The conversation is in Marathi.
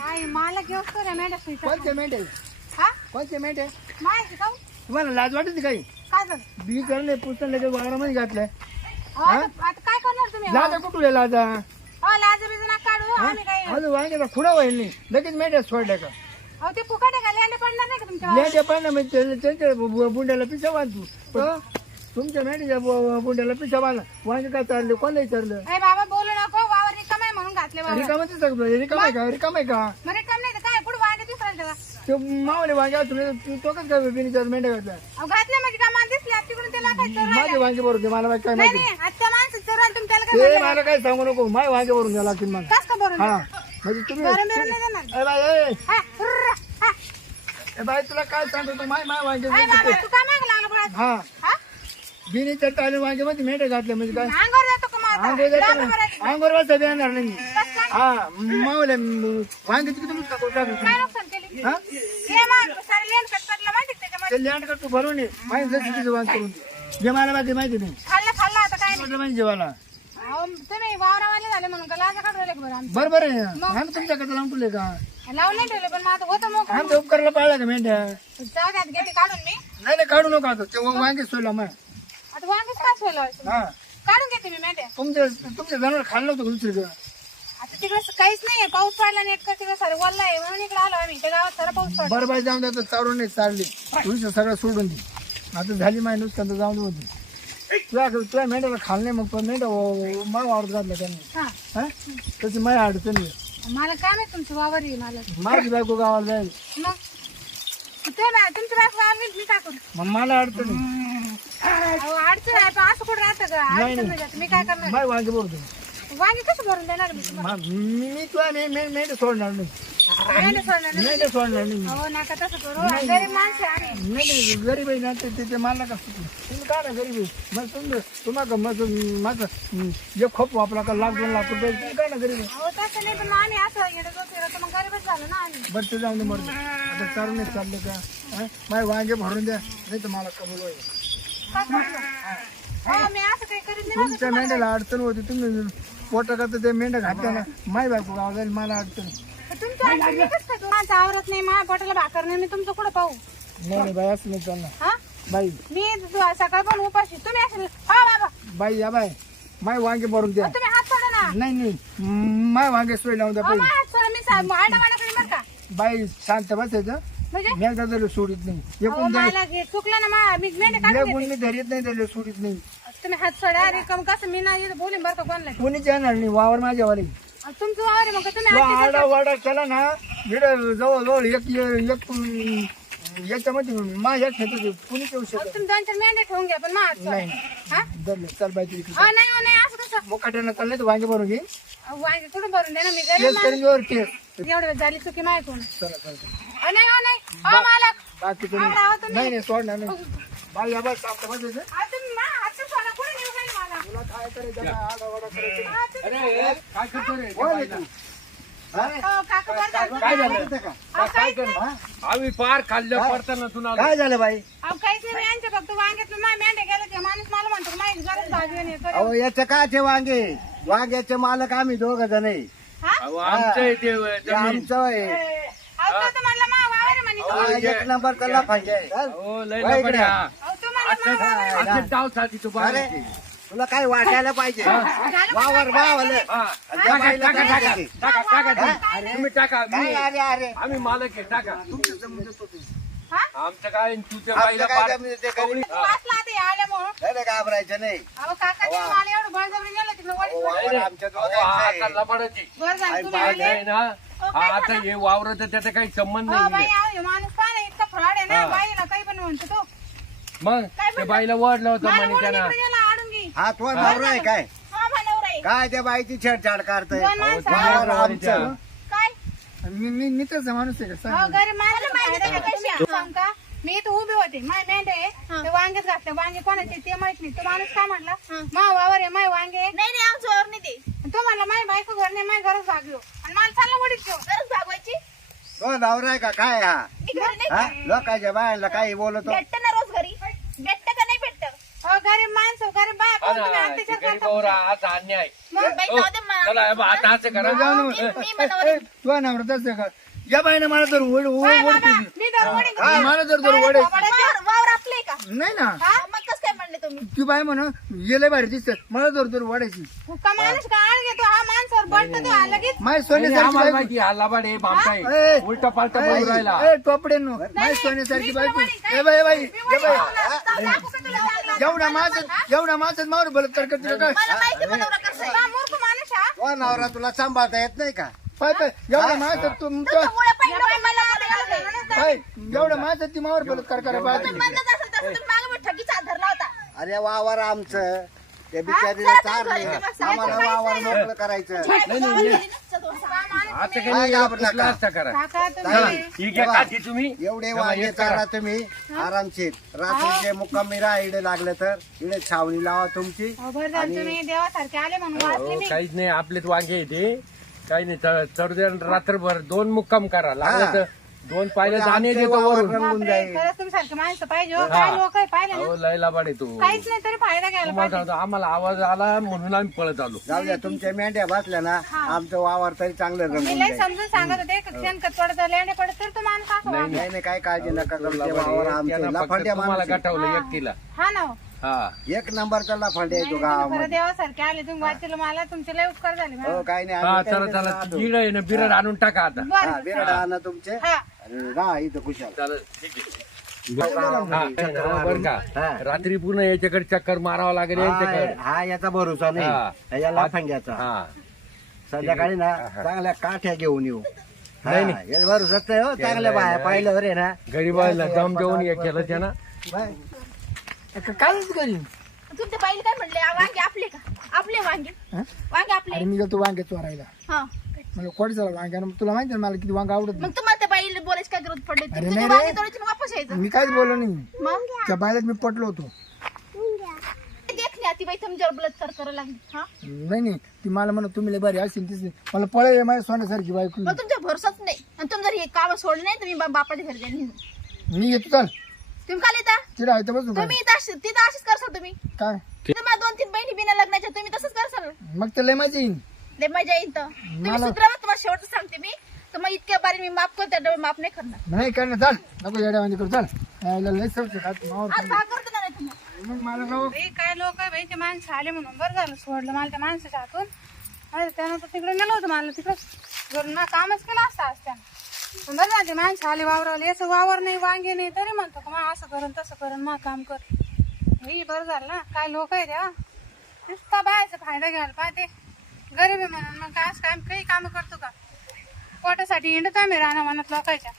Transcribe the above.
आई मला घेऊन कर मॅडम सुईचा कोणते मेंढे? हा? कोणते मेंढे? माहिती का तुम्हाला लाज वाटते काही? काय झालं? बी करणे पुस्तक लगेच वावरामध्ये घातलंय अहो, आता आता काय करणार तुम्ही? लाजा कुठून आहे लाजा? अहो लाज नका काढू आम्ही काय अजून वांग्याला खुडा होईल नाही. लगेच मेंढ्या सोडल्या का? अहो ते फुकट आहे का? लेंडे पडणार नाही का तुमच्या लेंड्या पण ना म्हणजे त्याला- त्यांच्या बु- बु- बुंड्याला पिशा बांधतो तुमच्या मेंढ्याच्या बु- बुंड्याला पिशा बांधला वांगे काय चालले? कोणलाही चाललं ए बाबा रिकाम आहे घातले रिकामाच रिकाम का? रिकाम आहे का? मग रिकाम नाही तर काय? कुठं वांगे ते मावले वांगे असतो तू तो कसं काय बिनीच्या मेंढ्या घातल्या. अहो घातले म्हणजे काय? मला दिसले. तिकडून त्याला काय चोर माझे वांगे भरून दे मला काय काय नाही माहिती? नाही. माणसं तुम्ही त्याला काय ते म्हणले? मला काय सांगू नको. माय वांगे भरून द्या लागतील मला. कस का भरून हा. म्हणजे तुम्ही नाही देणार. ए बाई ए, हा, हुर्रा, हा. ए बाई तुला काय सांगतो माय माय वांगे बाबा तू काय माग लागला पळत हा. हा? बिनीच्या टाले वांगे मध्ये मेंढ्या घातल्या म्हणजे काय? अंगावर जातो का मग आता? अंगोर जातो लांब. अंगोर वाजता येणार नाही? हा मावले वांगे किती करून टाकलं काय तुम्ही? नुकसान केली? हा? ये मग सारे लेन कट करलं माहिती का त्याच्यामध्ये? ते लँड करतो भरून ये. माहिती जशी तिचं वांग करून दे. जे मला माहिती माहिती नाही. खाल्लं खाल्लं आता काय नाही. माहिती जेवायला? अहो, तुम्ही वावरावाले झाले म्हणून का लाजा काढवले का बरं आम्ही बरोबर आहे. आम्ही तुमच्याकडे लावून तुले का? लावले ठेवले पण मग आता होतं मग आमच्या उपकारला पाळला का मेंढ्या? जाऊ द्यात घेते काढून मी. नाही नाही काढू नका आता. ते वांगे सोडला मग. आता वांगीच काय सोयला हा. काढून घेते मी माहिती तुमच्या तुमच्या जनावर खाल्लं होतं का दुसरीकडे? तिकडे काहीच नाहीये. पाऊस पडला नेट का तिकडे सारे वल्ला आहे. म्हणून इकडे आलो आम्ही. त्या गावात सारा पाऊस पडला. बरं बाई जाऊन द्या चालून नाही चालली. तुझं सगळं सोडून दे. आता झाली माय नुसतं तर जाऊन दे. होती तुझ्या तुझ्या मेंढ्याला खाल्लं नाही मग पण मेंढ्या माय वावरत घातलं त्यांनी. हा. हा? तशी माय अडचण आहे. मला काय माहीत तुमची वावर आहे मला. माझी बायको गावाला जाईल. मग? ते बा- तुमची बायको वावर मी टाकून. मग मला अडचण आहे. अहो, अडचण आहे पण असं कुठं राहतं का अडचण नाही जात. मी काय करणार? माय वांगे भरतो वांगी कसं भरून देणार मी तुम्हाला? मा- तुला सोडणार नाही. मेंढ्या सोडणार नाही. मेंढ्या सोडणार नाही. मी. हो नका तसं करू. गरीब माणसं आहे आम्ही. नाही नाही गरीब आहे ना ते ते- ते मला का तुम्ही काय ना गरीब आहे? मग तुम्ही तुम्हाला माझं माझं हं, एक खोप वापरा का लाख दोन लाख रुपये? तुम्ही काय ना गरीब आहे? अहो तसं नाही पण मग आम्ही असं येणं जो फिरत मग गरीबच झालो ना आम्ही. बरं ते जाऊन दे मरू दे. आता चालू नाही चाललं का? हं? माझे वांगे भरून द्या. नाही तर मला कबूल होईल. हो. तुमच्या मेंढ्याला अडचण होती तुम्ही पोटा करता ते मेंढ्या घातल्या ना माय बायको गाव जाईल मला अडचण? माझं आवरत नाही माझ्या पोटाला भाकर नाही मी तुमचं कुठं पाहू? नाही नाही बाई असं नाही चालणार. हा? बाई. मी सकाळ पण उपाशी. तुम्ही असेल हा बाबा. बाई या बाई. माय वांगे भरून द्या. तुम्ही हात सोडा ना. नाही नाही. म- माय वांगे सोय लावून द्या हात सोडा मी का? बाई शांत बसायचं म्हणजे? मी एकदा तरी सोडित नाही. अहो, एकूण मला हे चुकलं ना मा मी मेंढे काढून एकूण मी धरीत नाही त्याला सोडित नाही. तुम्ही हात सोडा अरे कम कसं? मी नाही इथं बोलीन बरं का कोणला. कोणीच येणार नाही वावर माझ्यावाले. अहो, तुमचं वावर आहे मग का? तुम्ही हात वाडा वाडा केला ना इकडे जवळजवळ एक एक अं, याच्यामध्ये माझ्या खेळतो कुणीच येऊ शकत तुम्ही दोन चार मेंढे ठेवून घ्या पण माझ नाही. हा? धरले चल बाई तुझी अहो, नाही हो, नाही असं कसं? मोकाट्यानं चालले तर वांगे भरून घे. अहो, वांगे कुठून भरून दे ना मी गरीब करून. एवढं झाली चुकी माहिती चला चला चला. नाही हो नाही मालक बाकी तुम्ही तुम्ही. नाही नाही सोडणार नाही बाई या बाई साफ बसायचं अहो, तुम्ही मा हात सोडा कुठे नेऊ राहिले मला तुला काय करायचं काय आडा वाडा करायचं अहो, तुम्ही- काय करतो रे कोण आहे तू? अहो, काका बरं झालं. काय झालं इथं का? अहो, काहीच नाही. हा? आम्ही पार खाल्लं पडताना तुला काय झालं बाई अहो, काहीच नाही यांचे फक्त वांग्यात माझ्या मेंढे गेले ते माणूस मला म्हणतो माझी गरज भाजी आणि हे करेल. अहो याचं काचे वांगे वांग्याचे मालक आम्ही दोघ जण आहे. हा? आमचं आहे ते ते जमीन आमचं आहे अहो, तो तर म्हणला मा वावर आहे म्हणे. हा, एक नंबर पाहिजे. हो लय इकडे. हा. तो वावर. असे डाव अरे तुला काय वाटायला पाहिजे? वावर हा. त्या टाका बाईला टाका काय टाका. टाका तुम्ही. तुम्ही टाका. काय मी- अरे अरे? आम्ही मालक आहे टाका. हा? आमचं काय आणि तुझ्या आमचं बाईला काय पार ते कवळी- हा. नाही घाबरायचं नाही. अहो. वावर. आमच्या अहो, हा आता आहे. लबाडाची आई ना. आता हे वावर तर त्याचा काही संबंध हो, नाही बाई, अहो, माणूस पहा ना, इतका फ्रॉड आहे ना हा. बाईला काही पण म्हणतो तो. मग काय त्या बाईला वाढलं होतं मला म्हणे त्यांना इकडे गेला, आडून घे. हा तो नवरा आहे काय? हा, नवरा आहे. काय त्या बाईची छेडछाड करतोय? दोन माणसं अहो, वावर त्या आमचं. काय? मी मी मित्राचा माणूस आहे का? अहो, गरीब फायदा. सांग का? मी इथं उभी होते. माय मेंढे आहे. ते वांगेच घातले. वांगे कोणाचे ते माहीत नाही. तो माणूस काय म्हणला? मा वावर आहे माय वांगे नाही नाही आमचं वावर नाही ते तो म्हणला माय बायको घर नाही माय गरज भागलो आणि मला चाललं घेऊ गरज भागवायची? तो नवरा आहे का? काय हा? हा? लोकांच्या बायांना काही बोलतो? भेटत ना रोज घरी? भेटत का नाही भेटत? हो गरीब माणसं गरीब बाया हा तुम्ही ना, अत्याचार ते करता. गरीबावर आज अन्याय. मग हो, चला हे बघ, आता असं करा. तुझ्या नवरा तसं का या बाईने मला ओढ ओढ दरवडी हा, मला ओढ आपले का? नाही ना. हा? मग कसं काय म्हणले तुम्ही? ती बाई म्हण गेले भारी दिसत मला तर तर ओढायची का? माणूस काय घेतो. हा माणसावर बळत तो हा लगेच. माय सोन्यासारखी आम्हाला बायको माहिती हा लबाड आहे बामटा ए, आहे उलटा पालटा बोलून राहिला. ए, टोपडे नो माय सोन्यासारखी बायको. ए बाई ए बाई ए बाई. एवढा माझं एवढा माझं मावर बलात्कार करते काय मला माहिती पण नवरा कसं आहे हा मूर्ख माणूस हा? तो नवरा तुला सांभाळता येत नाही का? पाय पाय एवढा माझं तुमचं मला नाही. पाय एवढा माझं ती मावर बलात्कार करा पाहते म्हणत असेल तसं तुम्ही मागे ठगीचा अरे वावर आमचं त्या बिचारीला चारले आम्हाला वावर मोकळं करायचं असं काय कुठला. असता करा तुम्ही ही घ्या काठी तुम्ही एवढे तेव्हा वांगे एक करा. चारा तुम्ही आरामशीर रात्रीचे मुक्कामी राहा इडे लागले तर इडे छावणी लावा तुमची अवघड झालं तुम्ही देवासारखे आले म्हणून वाचले अहो, मी काहीच नाही आपलेच वांगे आहे ते काही नाही तर चढू रात्रभर दोन मुक्काम करा. लागलं तर दोन पायले जाणे देतो वरून. रंगून बापरे, जाईल. खरंच तुम्ही सारखे माणसं पाहिजे हो. काय लोक आहे पाहिले ना? अहो लयला बाडे तू. काहीच नाही तरी फायदा घ्यायला तुम्हाला पाहिजे. आम्हाला आवाज आला म्हणून आम्ही पळत आलो. जाऊ द्या तुमच्या मेंढ्या बसल्या ना आमचं वावर तरी चांगलं मी रंगून लय जाईल. समजून सांगत होते शेणखत पडत लेणे पडत तर तो माणूस असं वागला. नाही नाही काय काळजी नका करू ते वावर आमचे त्यानं फक्त लफंड्या तुम्हाला माणूस आहे. गाठवलं एकटीला. हा ना हो. हा. एक नंबरचा लफंडे आहे तो नाही, तुम्ही खरं गावामध्ये. देवासारखे आले तुम्ही वाचलं मला तुमचे लय उपकार झाले हो. काही नाही हा आम्ही चला त्यांच्यात चला. राहतो. बिड आहे ना बिरड आणून टाका आता. बरं हा, बिरड आणा तुमचे. हा. आणि राहा इथं खुशाल. चालेल ठीक आहे. हा, बरं का? रात्री पुन्हा याच्याकडे चक्कर मारावं लागेल यांच्याकडे. हा याचा भरोसा हा. नाही याला लफंग्याचा हा. संध्याकाळी ना चांगल्या काठ्या घेऊन येऊ. हा, याचा भरोसाच नाही हो चांगल्या बाया पाहिलं रे ना. गरीबाला दम देऊन हे केलं त्यानं. बाय. काहीच करीन तुमच्या बाईला काय म्हणले? आ, वांगे आपले का? आपले वांगे? हा? वांगे आपले. अरे मी गेलो वांगे चोरायला. हा. मला कोडी झाला वांगे आणि तुला माहिती ना मला किती वांग आवडत मग तुम्हाला त्या बाईला बोलायची काय गरज पडली? अरे नाही वांगे रे. तोडायचे आणि वापस यायचं. मी काहीच बोललो नाही. मग? त्या बायलाच मी पटलो होतो. देखणे आती बाई तुमच्यावर बलात्कार करायला लागली. हा? नाही नाही. ती मला म्हणत तुम्ही लय बरी असेल तीच मला पळे माझ्या सोन्यासारखी बायको. मग तुमच्या भरोसाच नाही. आणि तुम्ही जर हे काम सोडलं नाही तुम्ही बा- बापाच्या घरी. मी येतो चाल. तुम्ही का येता? तिला आहे तर बसून काय तुम्ही इथं अशी- तिथं अशीच करसाल तुम्ही. काय? तुम्हाला दोन तीन बहिणी बिना लग्नाच्या तुम्ही तसंच करसाल. मग तर लय मजा येईन. लय मजा येईल तर. तुम्ही मला- सुधरावं तुम्हाला शेवटचं सांगते मी. तर मग इतक्या बारी मी माफ करते डबल माफ नाही करणार. नाही करणार चाल. नको येड्या करू चाल. यायला लय सवय आहे. मावर आज भाग करते ना तुम्ही. मग मला नको बाई, काय लोक आहे बाई ते माणसं आले म्हणून बरं झालं सोडलं मला त्या माणसाच्या हातून. अरे त्यानंतर तिकडे नेलं होतं मला तिकडं घरून ना कामच केलं असतं आज त्यानं. बरं झालं ते माणसं आले वावरावले याचं वावर नाही वांगे नाही तरी म्हणतो का मा असं करून तसं करून मा काम कर. ही बरं झालं ना काय लोक आहे त्या नुसता बायचा फायदा घ्यायला पाहते. गरीब आहे म्हणून मग काय असं काय काही कामं करतो का? पोटासाठी हिंडत आम्ही राहणार म्हणत लोकांच्या.